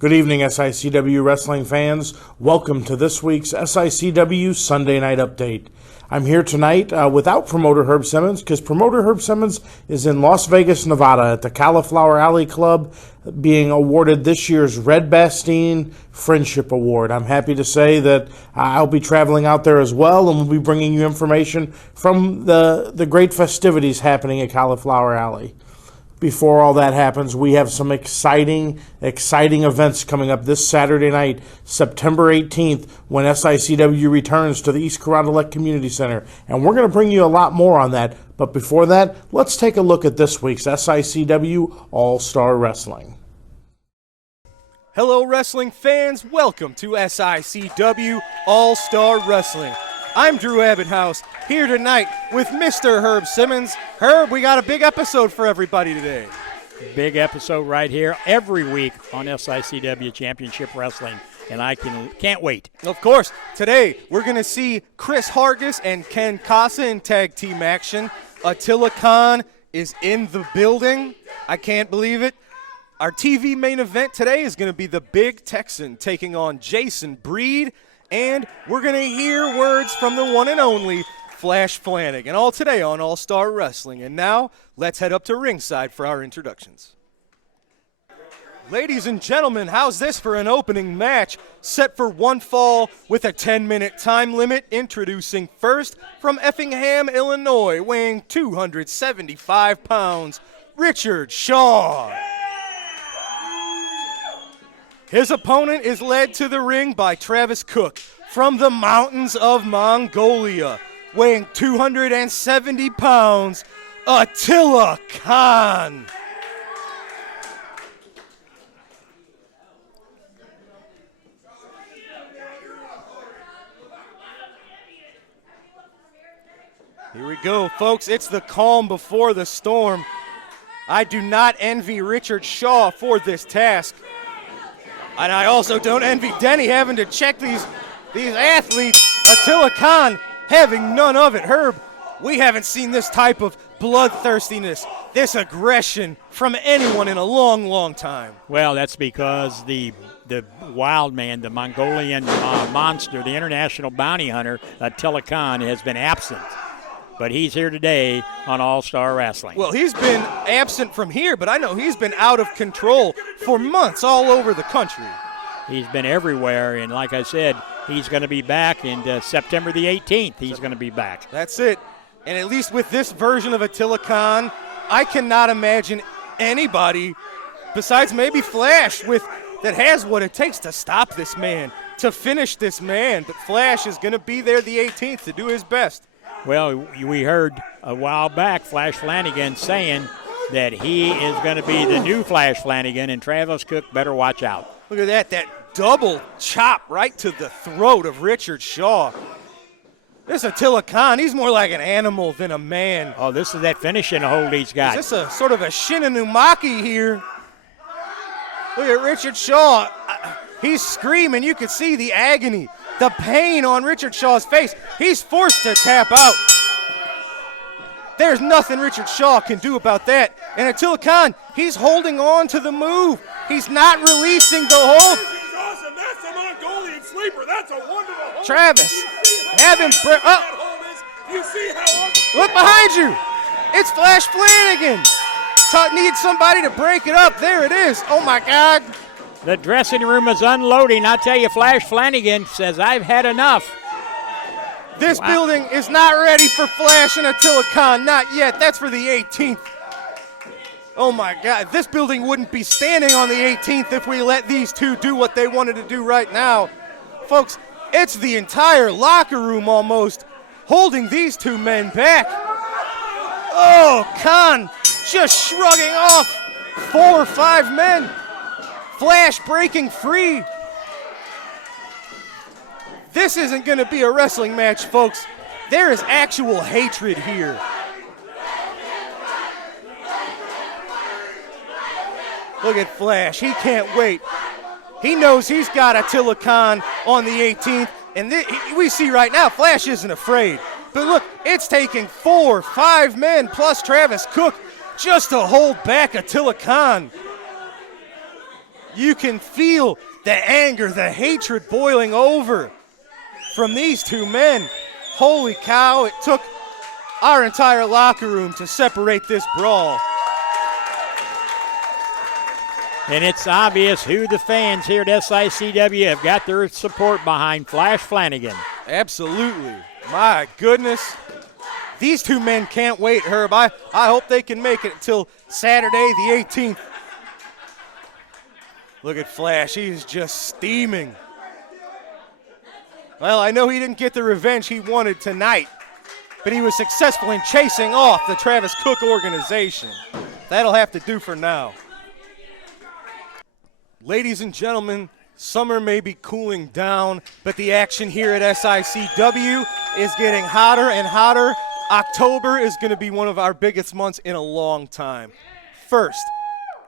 Good evening, SICW wrestling fans. Welcome to this week's SICW Sunday Night Update. I'm here tonight without promoter Herb Simmons because promoter Herb Simmons is in Las Vegas, Nevada at the Cauliflower Alley Club being awarded this year's Red Bastien Friendship Award. I'm happy to say that I'll be traveling out there as well, and we'll be bringing you information from the great festivities happening at Cauliflower Alley. Before all that happens, we have some exciting events coming up this Saturday night, September 18th, when SICW returns to the East Caron Elect Community Center. And we're going to bring you a lot more on that. But before that, let's take a look at this week's SICW All-Star Wrestling. Hello, wrestling fans. Welcome to SICW All-Star Wrestling. I'm Drew Abendhaus, here tonight with Mr. Herb Simmons. Herb, we got a big episode for everybody today. Big episode right here every week on SICW Championship Wrestling, and I can't wait. Of course, today we're going to see Chris Hargis and Ken Casa in tag team action. Attila Khan is in the building. I can't believe it. Our TV main event today is going to be the Big Texan taking on Jason Breed. And we're going to hear words from the one and only Flash Flanagan, all today on All-Star Wrestling. And now, let's head up to ringside for our introductions. Ladies and gentlemen, how's this for an opening match? Set for one fall with a 10-minute time limit. Introducing first from Effingham, Illinois, weighing 275 pounds, Richard Shaw. His opponent is led to the ring by Travis Cook from the mountains of Mongolia, weighing 270 pounds, Attila Khan. Here we go, folks. It's the calm before the storm. I do not envy Richard Shaw for this task. And I also don't envy Denny having to check these athletes. Attila Khan having none of it. Herb, we haven't seen this type of bloodthirstiness, this aggression from anyone in a long, long time. Well, that's because the wild man, the Mongolian monster, the international bounty hunter, Attila Khan, has been absent. But he's here today on All-Star Wrestling. Well, he's been absent from here, but I know he's been out of control for months all over the country. He's been everywhere, and like I said, he's going to be back in September the 18th. He's going to be back. That's it. And at least with this version of Attila Khan, I cannot imagine anybody besides maybe Flash that has what it takes to stop this man, to finish this man. But Flash is going to be there the 18th to do his best. Well, we heard a while back Flash Flanagan saying that he is going to be the new Flash Flanagan, and Travis Cook better watch out. Look at that double chop right to the throat of Richard Shaw. This Attila Khan, he's more like an animal than a man. Oh, this is that finishing hold he's got. Is this a sort of a Shinanumaki here? Look at Richard Shaw. He's screaming. You can see the agony, the pain on Richard Shaw's face. He's forced to tap out. There's nothing Richard Shaw can do about that. And Attila Khan, he's holding on to the move. He's not releasing the hold. Awesome. That's a Mongolian sleeper. That's a wonderful hold. Travis, have him. You see how? Look behind you. It's Flash Flanagan. Needs somebody to break it up. There it is. Oh, my God. The dressing room is unloading. I tell you, Flash Flanagan says, I've had enough. This building is not ready for Flash and Attila Khan. Not yet. That's for the 18th. Oh, my God. This building wouldn't be standing on the 18th if we let these two do what they wanted to do right now. Folks, it's the entire locker room almost holding these two men back. Oh, Khan just shrugging off 4 or 5 men. Flash breaking free. This isn't going to be a wrestling match, folks. There is actual hatred here. Look at Flash. He can't wait. He knows he's got Attila Khan on the 18th, and we see right now Flash isn't afraid. But look, it's taking 4, 5 men plus Travis Cook just to hold back Attila Khan. You can feel the anger, the hatred boiling over from these two men. Holy cow, it took our entire locker room to separate this brawl. And it's obvious who the fans here at SICW have got their support behind. Flash Flanagan. Absolutely. My goodness. These two men can't wait, Herb. I hope they can make it until Saturday the 18th. Look at Flash. He's just steaming. Well, I know he didn't get the revenge he wanted tonight, but he was successful in chasing off the Travis Cook organization. That'll have to do for now. Ladies and gentlemen, summer may be cooling down, but the action here at SICW is getting hotter and hotter. October is going to be one of our biggest months in a long time. First,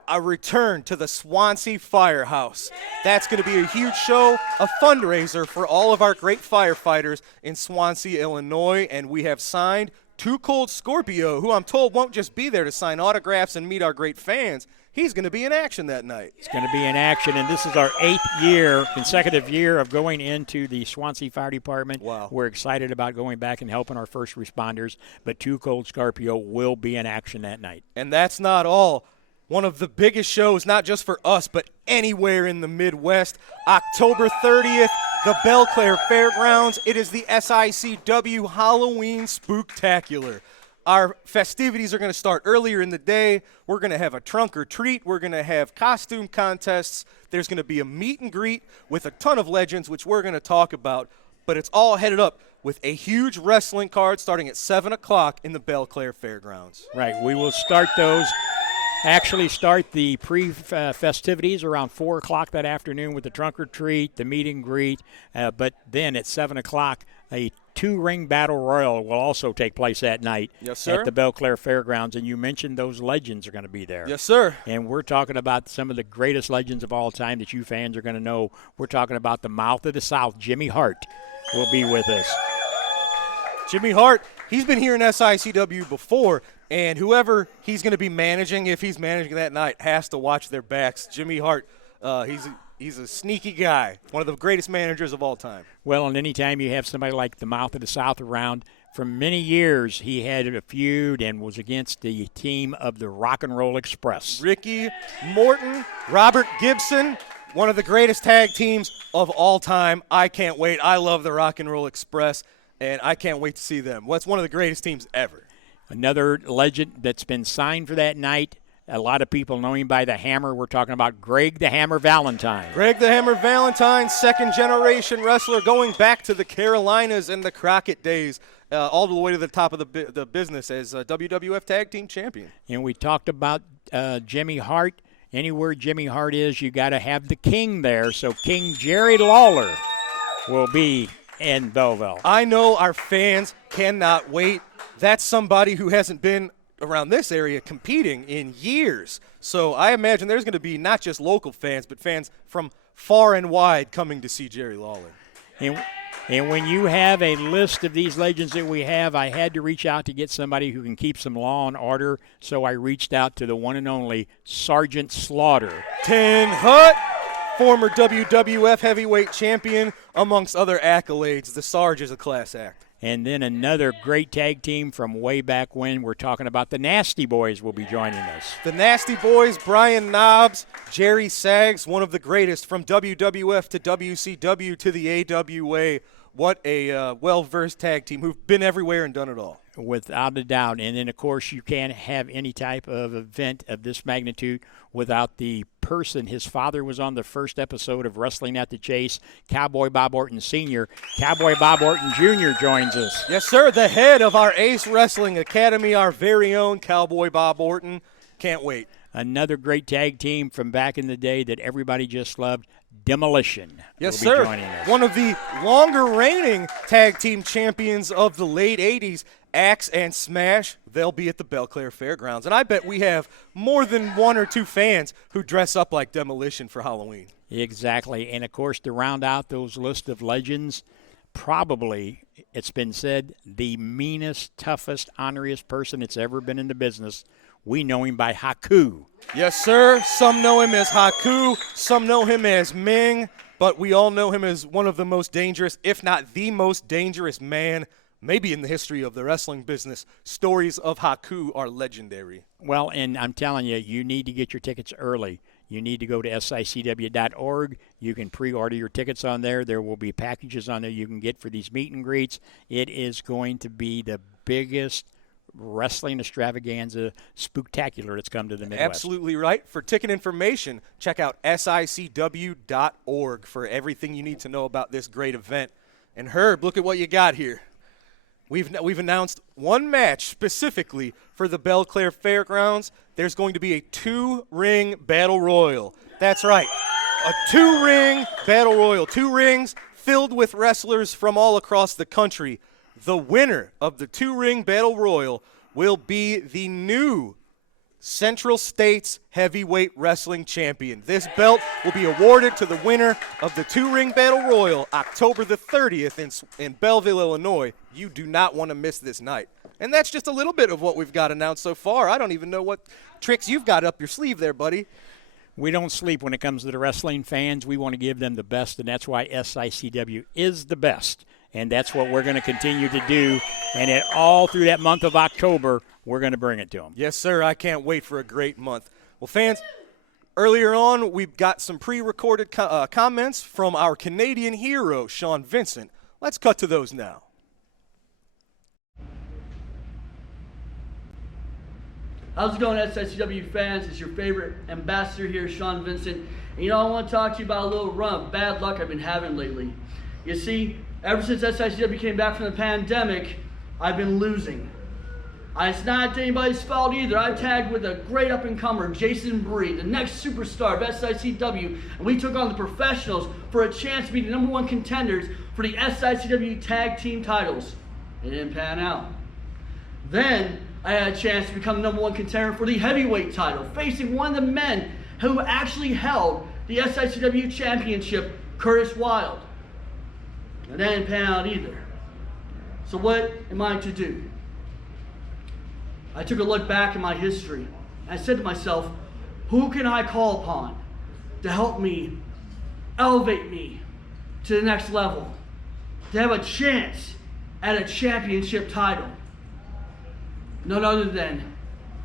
a return to the Swansea Firehouse. That's going to be a huge show, a fundraiser for all of our great firefighters in Swansea, Illinois, and we have signed Too Cold Scorpio, who I'm told won't just be there to sign autographs and meet our great fans. He's going to be in action that night. It's going to be in action, and this is our 8th consecutive year of going into the Swansea Fire Department. Wow. We're excited about going back and helping our first responders, but Too Cold Scorpio will be in action that night. And that's not all. One of the biggest shows, not just for us, but anywhere in the Midwest. October 30th, the Belle Claire Fairgrounds. It is the SICW Halloween Spooktacular. Our festivities are going to start earlier in the day. We're going to have a trunk or treat. We're going to have costume contests. There's going to be a meet and greet with a ton of legends, which we're going to talk about. But it's all headed up with a huge wrestling card starting at 7 o'clock in the Belle Claire Fairgrounds. Right, we will start the pre-festivities around 4 o'clock that afternoon with the trunk or treat, the meet and greet, but then at 7 o'clock, a 2-ring battle royal will also take place that night. Yes, sir. At the Belle Claire Fairgrounds, and you mentioned those legends are going to be there. Yes, sir. And we're talking about some of the greatest legends of all time that you fans are going to know. We're talking about the Mouth of the South, Jimmy Hart, will be with us. Jimmy Hart, he's been here in SICW before, and whoever he's going to be managing, if he's managing that night, has to watch their backs. Jimmy Hart, he's a sneaky guy, one of the greatest managers of all time. Well, and anytime you have somebody like the Mouth of the South around, for many years he had a feud and was against the team of the Rock and Roll Express. Ricky Morton, Robert Gibson, one of the greatest tag teams of all time. I can't wait. I love the Rock and Roll Express, and I can't wait to see them. Well, it's one of the greatest teams ever. Another legend that's been signed for that night, a lot of people know him by the Hammer. We're talking about Greg the Hammer Valentine. Greg the Hammer Valentine, second-generation wrestler going back to the Carolinas and the Crockett days, all the way to the top of the business as a WWF Tag Team Champion. And we talked about Jimmy Hart. Anywhere Jimmy Hart is, you got to have the King there. So King Jerry Lawler will be in Belleville. I know our fans cannot wait. That's somebody who hasn't been around this area competing in years. So I imagine there's going to be not just local fans, but fans from far and wide coming to see Jerry Lawler. And when you have a list of these legends that we have, I had to reach out to get somebody who can keep some law and order, so I reached out to the one and only Sergeant Slaughter. Tin Hut, former WWF heavyweight champion, amongst other accolades. The Sarge is a class act. And then another great tag team from way back when. We're talking about the Nasty Boys will be joining us. The Nasty Boys, Brian Knobbs, Jerry Saggs, one of the greatest from WWF to WCW to the AWA. What a well-versed tag team who've been everywhere and done it all. Without a doubt. And then, of course, you can't have any type of event of this magnitude without the person. His father was on the first episode of Wrestling at the Chase, Cowboy Bob Orton Sr. Cowboy Bob Orton Jr. joins us. Yes, sir. The head of our Ace Wrestling Academy, our very own Cowboy Bob Orton. Can't wait. Another great tag team from back in the day that everybody just loved, Demolition. Yes, will be sir. joining us. One of the longer-reigning tag team champions of the late 80s, Axe and Smash. They'll be at the Belle Claire Fairgrounds. And I bet we have more than one or two fans who dress up like Demolition for Halloween. Exactly. And, of course, to round out those list of legends, probably, it's been said, the meanest, toughest, honoriest person that's ever been in the business We know him by Haku. Yes, sir. Some know him as Haku. Some know him as Ming. But we all know him as one of the most dangerous, if not the most dangerous man, maybe in the history of the wrestling business. Stories of Haku are legendary. Well, and I'm telling you, you need to get your tickets early. You need to go to sicw.org. You can pre-order your tickets on there. There will be packages on there you can get for these meet and greets. It is going to be the biggest wrestling extravaganza spooktacular that's come to the Midwest. Absolutely right. For ticket information, check out sicw.org for everything you need to know about this great event. And Herb, look at what you got here. We've announced one match specifically for the Belle Claire Fairgrounds. There's going to be a 2-ring battle royal. That's right, a 2-ring battle royal. 2 rings filled with wrestlers from all across the country. The winner of the 2-ring battle royal will be the new Central States Heavyweight Wrestling Champion. This belt will be awarded to the winner of the 2-ring battle royal October the 30th in Belleville, Illinois. You do not want to miss this night. And that's just a little bit of what we've got announced so far. I don't even know what tricks you've got up your sleeve there, buddy. We don't sleep when it comes to the wrestling fans. We want to give them the best, and that's why SICW is the best. And that's what we're going to continue to do. And all through that month of October, we're going to bring it to them. Yes, sir. I can't wait for a great month. Well, fans, earlier on, we've got some pre-recorded comments from our Canadian hero, Sean Vincent. Let's cut to those now. How's it going, SICW fans? It's your favorite ambassador here, Sean Vincent. And you know, I want to talk to you about a little run of bad luck I've been having lately. You see, ever since SICW came back from the pandemic, I've been losing. It's not anybody's fault either. I tagged with a great up-and-comer, Jason Bree, the next superstar of SICW, and we took on the professionals for a chance to be the #1 contenders for the SICW tag team titles. It didn't pan out. Then I had a chance to become the #1 contender for the heavyweight title, facing one of the men who actually held the SICW championship, Curtis Wilde. And that didn't pan out either. So what am I to do? I took a look back in my history, and I said to myself, who can I call upon to help me, elevate me to the next level, to have a chance at a championship title? None other than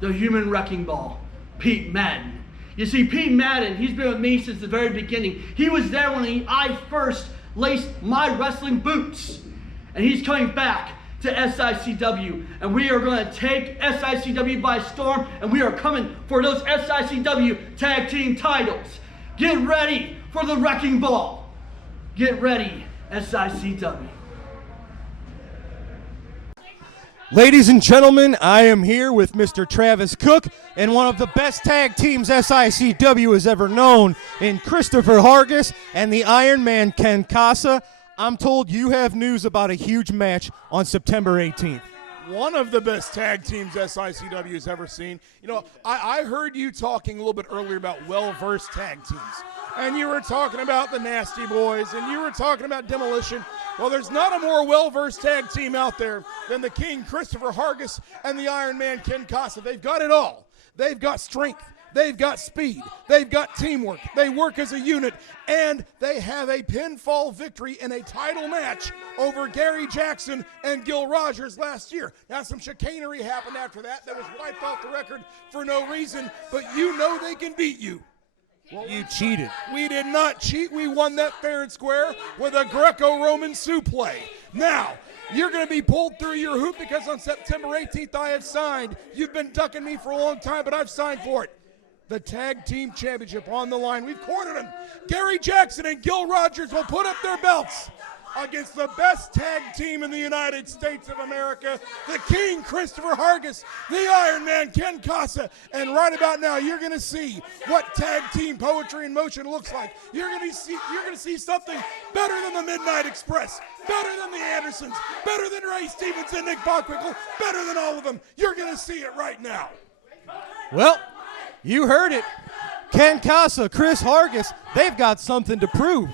the human wrecking ball, Pete Madden. You see, Pete Madden, he's been with me since the very beginning. He was there when I first laced my wrestling boots. And he's coming back to SICW. And we are going to take SICW by storm. And we are coming for those SICW tag team titles. Get ready for the wrecking ball. Get ready, SICW. Ladies and gentlemen, I am here with Mr. Travis Cook and one of the best tag teams SICW has ever known in Christopher Hargis and the Iron Man Ken Casa. I'm told you have news about a huge match on September 18th. One of the best tag teams SICW has ever seen. You know, I heard you talking a little bit earlier about well-versed tag teams. And you were talking about the Nasty Boys, and you were talking about Demolition. Well, there's not a more well-versed tag team out there than the King, Christopher Hargis, and the Iron Man, Ken Casa. They've got it all. They've got strength. They've got speed. They've got teamwork. They work as a unit, and they have a pinfall victory in a title match over Gary Jackson and Gil Rogers last year. Now, some chicanery happened after that was wiped off the record for no reason, but you know they can beat you. Well, you cheated. We did not cheat. We won that fair and square with a Greco-Roman suplex. Now, you're going to be pulled through your hoop because on September 18th I have signed. You've been ducking me for a long time, but I've signed for it. The tag team championship on the line. We've cornered them. Gary Jackson and Gil Rogers will put up their belts against the best tag team in the United States of America, the King, Christopher Hargis, the Iron Man, Ken Casa. And right about now, you're going to see what tag team poetry in motion looks like. You're going to see something better than the Midnight Express, better than the Andersons, better than Ray Stevens and Nick Bockwinkel, better than all of them. You're going to see it right now. Well, you heard it. Ken Casa, Chris Hargis, they've got something to prove.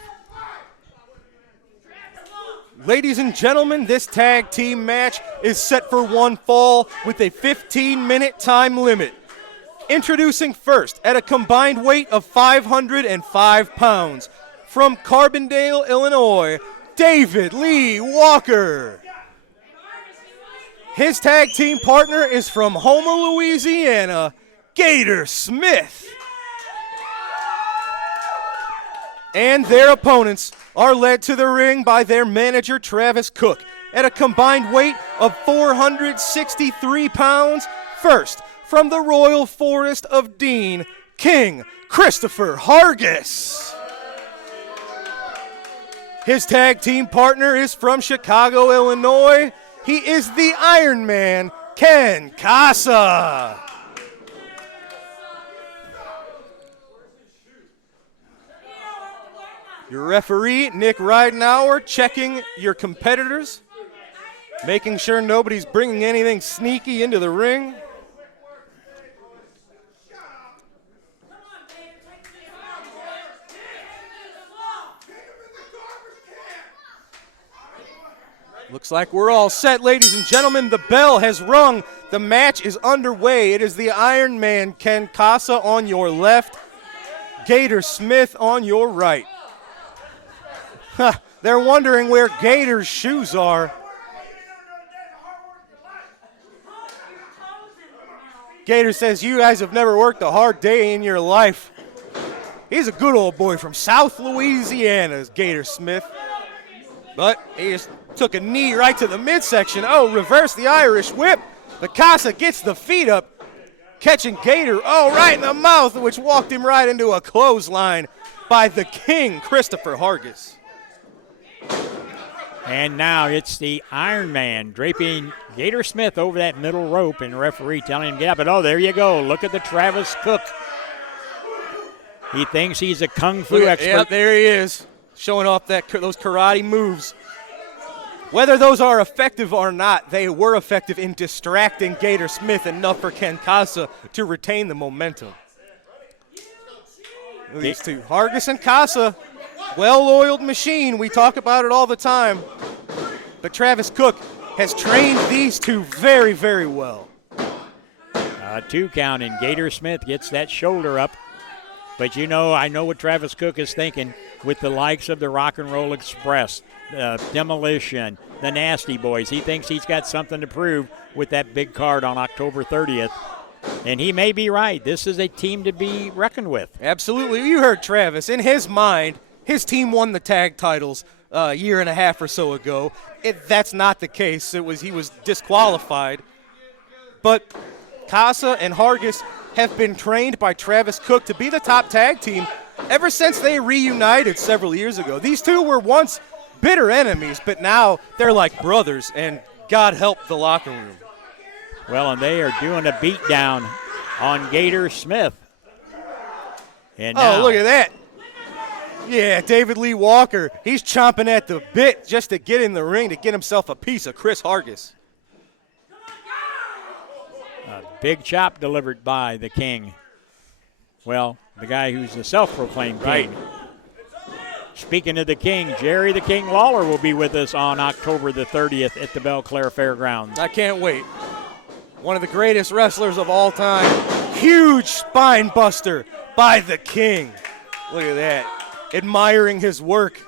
Ladies and gentlemen, this tag team match is set for one fall with a 15-minute time limit. Introducing first, at a combined weight of 505 pounds, from Carbondale, Illinois, David Lee Walker. His tag team partner is from Houma, Louisiana, Gator Smith. And their opponents are led to the ring by their manager, Travis Cook, at a combined weight of 463 pounds. First, from the Royal Forest of Dean, King Christopher Hargis. His tag team partner is from Chicago, Illinois. He is the Iron Man, Ken Casa. Your referee, Nick Ridenauer, checking your competitors, making sure nobody's bringing anything sneaky into the ring. Looks like we're all set, ladies and gentlemen. The bell has rung. The match is underway. It is the Iron Man, Ken Casa, on your left, Gator Smith on your right. They're wondering where Gator's shoes are. Gator says, you guys have never worked a hard day in your life. He's a good old boy from South Louisiana, Gator Smith. But he just took a knee right to the midsection. Oh, reverse the Irish whip. The Casa gets the feet up, catching Gator, right in the mouth, which walked him right into a clothesline by the King, Christopher Hargis. And now it's the Iron Man draping Gator Smith over that middle rope, and the referee telling him to get up. And there you go. Look at the Travis Cook. He thinks he's a kung fu expert. Yeah, there he is, showing off those karate moves. Whether those are effective or not, they were effective in distracting Gator Smith enough for Ken Casa to retain the momentum. These two, Hargis and Casa, well-oiled machine. We talk about it all the time. But Travis Cook has trained these two very, very well. 2 count, and Gator Smith gets that shoulder up. But I know what Travis Cook is thinking with the likes of the Rock and Roll Express, Demolition, the Nasty Boys. He thinks he's got something to prove with that big card on October 30th. And he may be right. This is a team to be reckoned with. Absolutely. You heard Travis. In his mind, his team won the tag titles a year and a half or so ago. That's not the case. He was disqualified. But Casa and Hargis have been trained by Travis Cook to be the top tag team ever since they reunited several years ago. These two were once bitter enemies, but now they're like brothers, and God help the locker room. Well, and they are doing a beatdown on Gator Smith. And now, look at that. Yeah, David Lee Walker, he's chomping at the bit just to get in the ring to get himself a piece of Chris Hargis. A big chop delivered by the King. Well, the guy who's the self-proclaimed King. Right. Speaking of the King, Jerry the King Lawler will be with us on October the 30th at the Belle Claire Fairgrounds. I can't wait. One of the greatest wrestlers of all time. Huge spine buster by the King. Look at that. Admiring his work.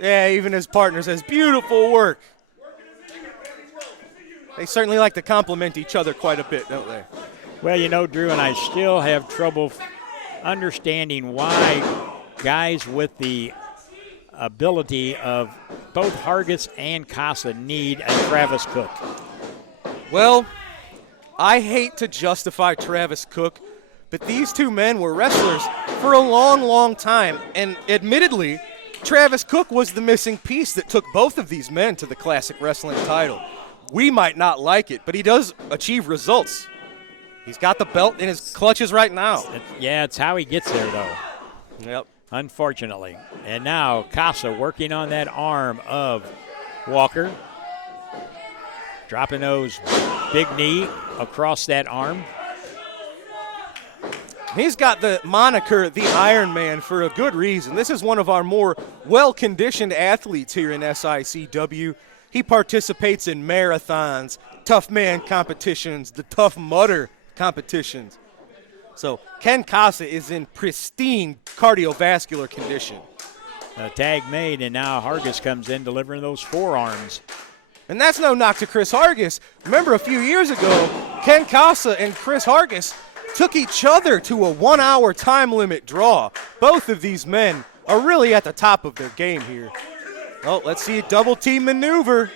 Yeah, even his partner says, beautiful work. They certainly like to compliment each other quite a bit, don't they? Well, Drew, and I still have trouble understanding why guys with the ability of both Hargis and Casa need a Travis Cook. Well, I hate to justify Travis Cook, but these two men were wrestlers for a long, long time. And admittedly, Travis Cook was the missing piece that took both of these men to the Classic Wrestling title. We might not like it, but he does achieve results. He's got the belt in his clutches right now. It's how he gets there, though. Yep. Unfortunately. And now Casa working on that arm of Walker. Dropping those big knee across that arm. He's got the moniker the Iron Man for a good reason. This is one of our more well-conditioned athletes here in SICW. He participates in marathons, tough man competitions, the Tough Mudder competitions. So Ken Casa is in pristine cardiovascular condition. A tag made, and now Hargis comes in delivering those forearms. And that's no knock to Chris Hargis. Remember a few years ago, Ken Casa and Chris Hargis took each other to a 1-hour time limit draw. Both of these men are really at the top of their game here. Oh, let's see a double team maneuver.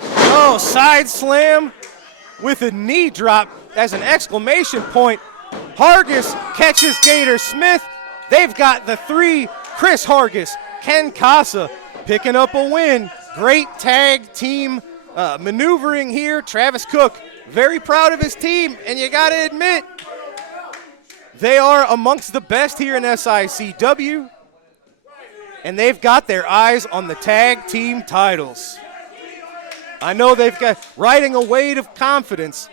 Oh, side slam with a knee drop as an exclamation point. Hargis catches Gator Smith. They've got the three. Chris Hargis, Ken Casa picking up a win. Great tag team maneuvering here. Travis Cook, very proud of his team, and you got to admit, they are amongst the best here in SICW, and they've got their eyes on the tag team titles. I know they've got riding a weight of confidence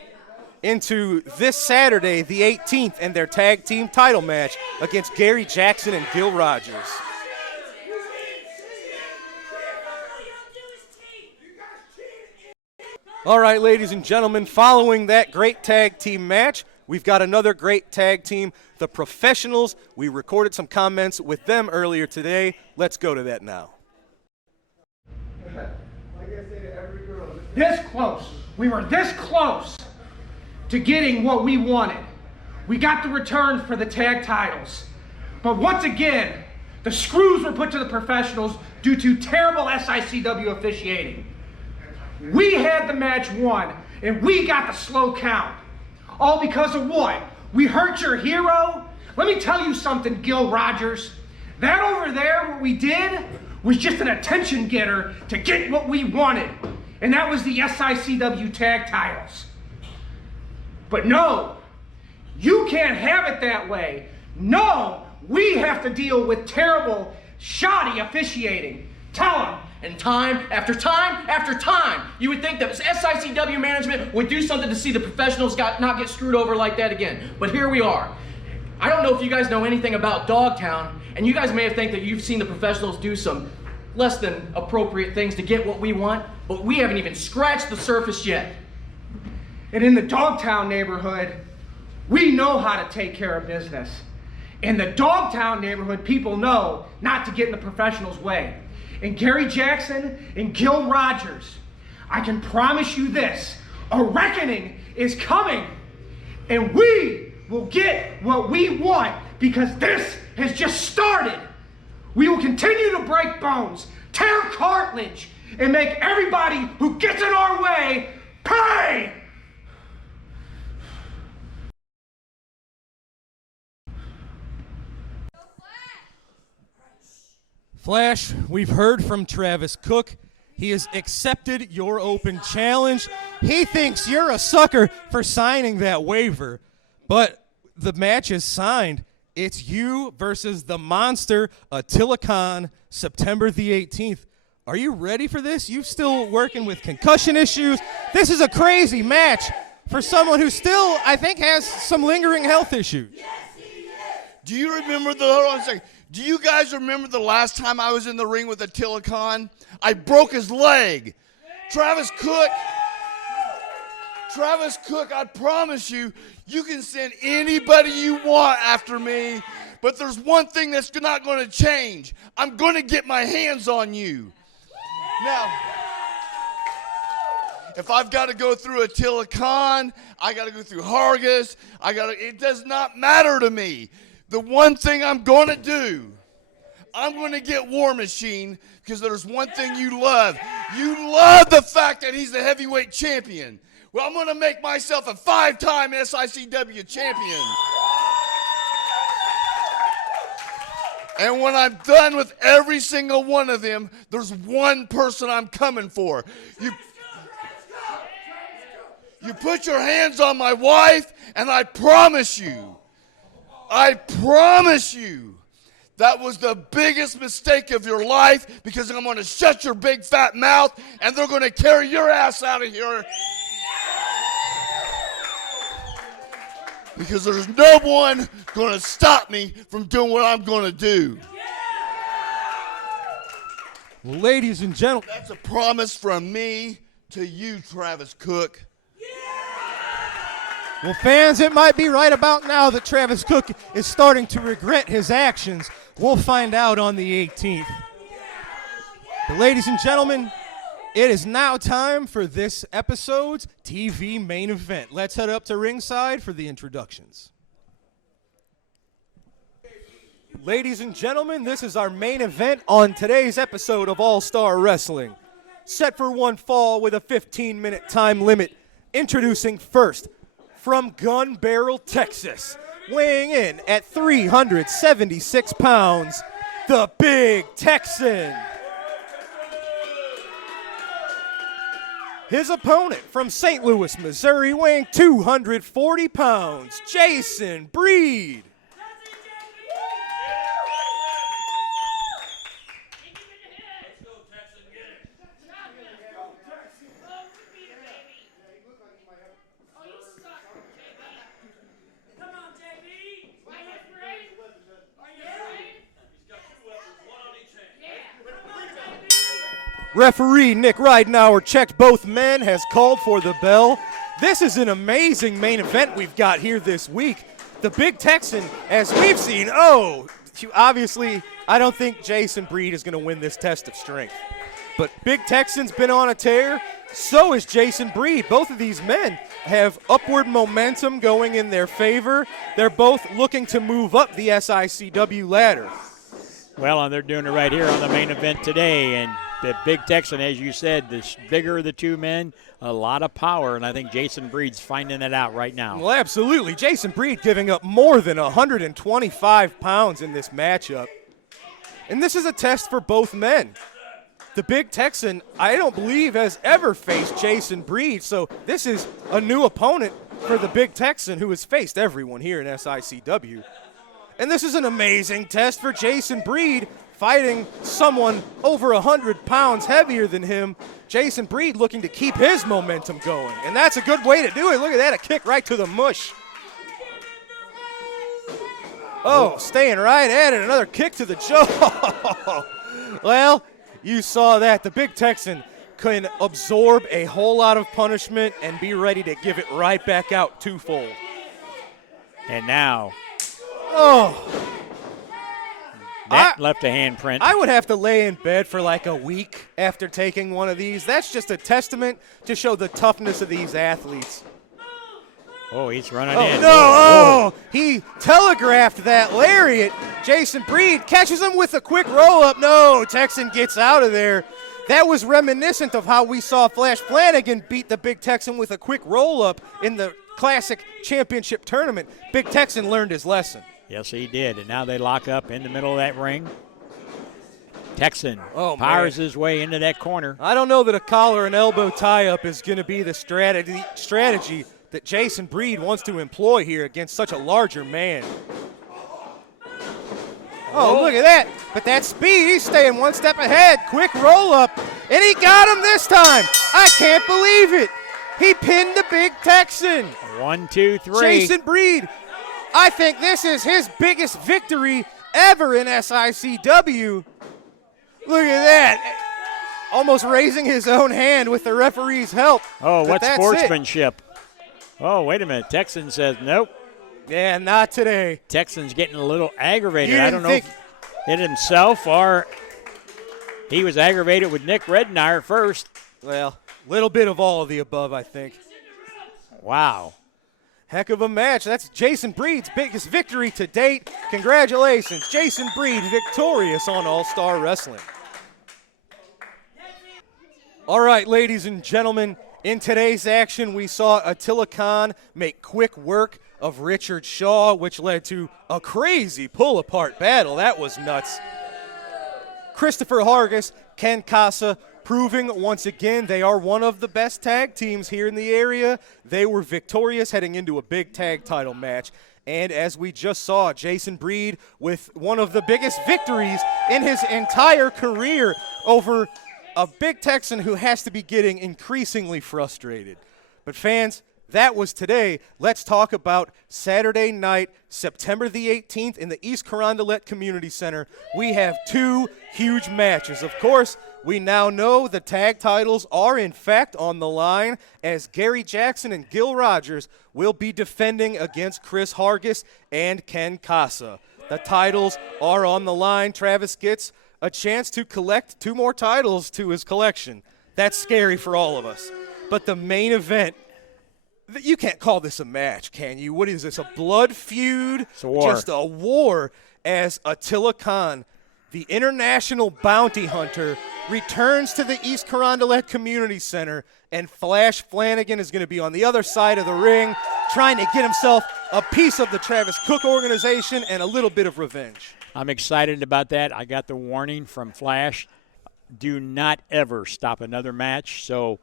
into this Saturday, the 18th, and their tag team title match against Gary Jackson and Gil Rogers. All right, ladies and gentlemen, following that great tag team match, we've got another great tag team, the Professionals. We recorded some comments with them earlier today. Let's go to that now. This close. We were this close to getting what we wanted. We got the return for the tag titles. But once again, the screws were put to the Professionals due to terrible SICW officiating. We had the match won, and we got the slow count. All because of what? We hurt your hero? Let me tell you something, Gil Rogers. That over there, what we did, was just an attention getter to get what we wanted. And that was the SICW tag titles. But no, you can't have it that way. No, we have to deal with terrible, shoddy officiating. Tell them. And time after time after time, you would think that SICW management would do something to see the Professionals not get screwed over like that again. But here we are. I don't know if you guys know anything about Dogtown, and you guys may have think that you've seen the Professionals do some less than appropriate things to get what we want, but we haven't even scratched the surface yet. And in the Dogtown neighborhood, we know how to take care of business. In the Dogtown neighborhood, people know not to get in the Professionals' way. And Gary Jackson and Gil Rogers, I can promise you this, a reckoning is coming. And we will get what we want because this has just started. We will continue to break bones, tear cartilage, and make everybody who gets in our way pay! Flash, we've heard from Travis Cook. He has accepted your open challenge. He thinks you're a sucker for signing that waiver. But the match is signed. It's you versus the monster, Attila Khan, September the 18th. Are you ready for this? You're still working with concussion issues. This is a crazy match for someone who still, I think, has some lingering health issues. Do you remember hold on a second. Do you guys remember the last time I was in the ring with Attila Khan? I broke his leg. Travis Cook, I promise you, you can send anybody you want after me, but there's one thing that's not going to change. I'm going to get my hands on you. Now, if I've got to go through Attila Khan, I got to go through Hargis, it does not matter to me. The one thing I'm going to do, I'm going to get War Machine because there's one thing you love. You love the fact that he's the heavyweight champion. Well, I'm going to make myself a 5-time SICW champion. And when I'm done with every single one of them, there's one person I'm coming for. You put your hands on my wife, and I promise you, that was the biggest mistake of your life because I'm going to shut your big fat mouth and they're going to carry your ass out of here. Because there's no one going to stop me from doing what I'm going to do. Ladies and gentlemen, that's a promise from me to you, Travis Cook. Well, fans, it might be right about now that Travis Cook is starting to regret his actions. We'll find out on the 18th. But ladies and gentlemen, it is now time for this episode's TV main event. Let's head up to ringside for the introductions. Ladies and gentlemen, this is our main event on today's episode of All-Star Wrestling. Set for one fall with a 15-minute time limit. Introducing first, from Gun Barrel, Texas, weighing in at 376 pounds, the Big Texan. His opponent from St. Louis, Missouri, weighing 240 pounds, Jason Breed. Referee Nick Ridenauer checked both men, has called for the bell. This is an amazing main event we've got here this week. The Big Texan, as we've seen, obviously, I don't think Jason Breed is going to win this test of strength. But Big Texan's been on a tear, so is Jason Breed. Both of these men have upward momentum going in their favor. They're both looking to move up the SICW ladder. Well, and they're doing it right here on the main event today, and the Big Texan, as you said, the bigger of the two men, a lot of power, and I think Jason Breed's finding it out right now. Well, absolutely. Jason Breed giving up more than 125 pounds in this matchup. And this is a test for both men. The Big Texan, I don't believe, has ever faced Jason Breed, so this is a new opponent for the Big Texan, who has faced everyone here in SICW. And this is an amazing test for Jason Breed, fighting someone over 100 pounds heavier than him. Jason Breed looking to keep his momentum going, and that's a good way to do it. Look at that, a kick right to the mush. Oh, staying right at it, another kick to the jaw. Well, you saw that. The Big Texan can absorb a whole lot of punishment and be ready to give it right back out twofold. And now, that left a handprint. I would have to lay in bed for like a week after taking one of these. That's just a testament to show the toughness of these athletes. Oh, he's running in. No, he telegraphed that lariat. Jason Breed catches him with a quick roll-up. No, Texan gets out of there. That was reminiscent of how we saw Flash Flanagan beat the Big Texan with a quick roll-up in the Classic Championship Tournament. Big Texan learned his lesson. Yes, he did, and now they lock up in the middle of that ring. Texan powers his way into that corner. I don't know that a collar and elbow tie-up is going to be the strategy that Jason Breed wants to employ here against such a larger man. Oh, look at that. But that speed, he's staying one step ahead. Quick roll-up, and he got him this time. I can't believe it. He pinned the Big Texan. 1, 2, 3. Jason Breed, I think this is his biggest victory ever in SICW. Look at that. Almost raising his own hand with the referee's help. Oh, what sportsmanship. Oh, wait a minute. Texan says nope. Yeah, not today. Texan's getting a little aggravated. I don't know if hit himself or he was aggravated with Nick Ridenauer first. Well, a little bit of all of the above, I think. Wow. Heck of a match. That's Jason Breed's biggest victory to date. Congratulations, Jason Breed, victorious on All-Star Wrestling. All right, ladies and gentlemen, in today's action, we saw Attila Khan make quick work of Richard Shaw, which led to a crazy pull-apart battle. That was nuts. Christopher Hargis, Ken Casa, proving once again they are one of the best tag teams here in the area. They were victorious heading into a big tag title match. And as we just saw, Jason Breed with one of the biggest victories in his entire career over a Big Texan who has to be getting increasingly frustrated. But fans, That was today. Let's talk about Saturday night, September the 18th in the East Carondelet Community Center. We have two huge matches. Of course, we now know the tag titles are in fact on the line as Gary Jackson and Gil Rogers will be defending against Chris Hargis and Ken Casa. The titles are on the line. Travis gets a chance to collect 2 more titles to his collection. That's scary for all of us. But the main event, you can't call this a match, can you? What is this, a blood feud? It's a war. Just a war as Attila Khan, the international bounty hunter, returns to the East Carondelet Community Center, and Flash Flanagan is going to be on the other side of the ring trying to get himself a piece of the Travis Cook organization and a little bit of revenge. I'm excited about that. I got the warning from Flash. Do not ever stop another match. So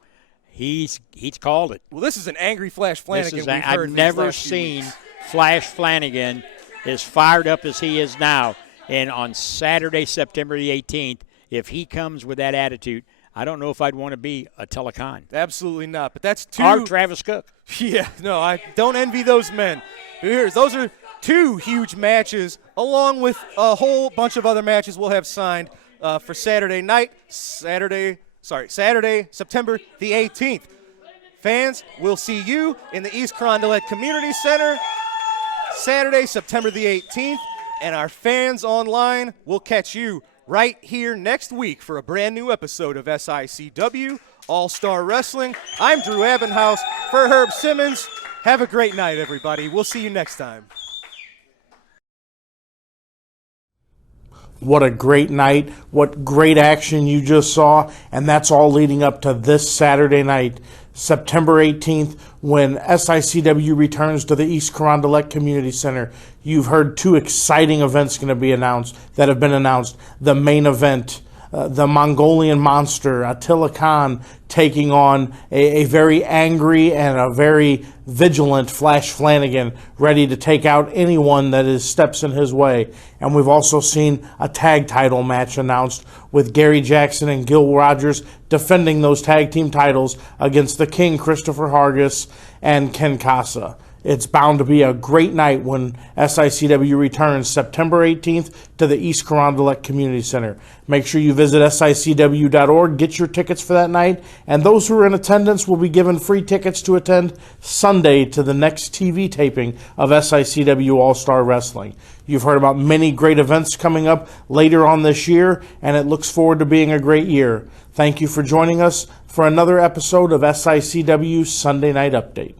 he's called it. Well, this is an angry Flash Flanagan. I've never seen Flash Flanagan as fired up as he is now. And on Saturday, September the 18th, if he comes with that attitude, I don't know if I'd want to be Attila Khan. Absolutely not. But that's two. Or Travis Cook. Yeah, no, I don't envy those men. Those are 2 huge matches, along with a whole bunch of other matches we'll have signed for Saturday night. Saturday, September the 18th. Fans, we'll see you in the East Carondelet Community Center Saturday, September the 18th. And our fans online will catch you right here next week for a brand new episode of SICW All-Star Wrestling. I'm Drew Abbenhouse for Herb Simmons. Have a great night, everybody. We'll see you next time. What a great night. What great action you just saw. And that's all leading up to this Saturday night, September 18th, when SICW returns to the East Carondelet Community Center. You've heard 2 exciting events going to be announced that have been announced. The main event, the Mongolian monster, Attila Khan, taking on a very angry and a very vigilant Flash Flanagan, ready to take out anyone that steps in his way. And we've also seen a tag title match announced with Gary Jackson and Gil Rogers defending those tag team titles against the King, Christopher Hargis, and Ken Casa. It's bound to be a great night when SICW returns September 18th to the East Carondelet Community Center. Make sure you visit SICW.org, get your tickets for that night, and those who are in attendance will be given free tickets to attend Sunday to the next TV taping of SICW All-Star Wrestling. You've heard about many great events coming up later on this year, and it looks forward to being a great year. Thank you for joining us for another episode of SICW Sunday Night Update.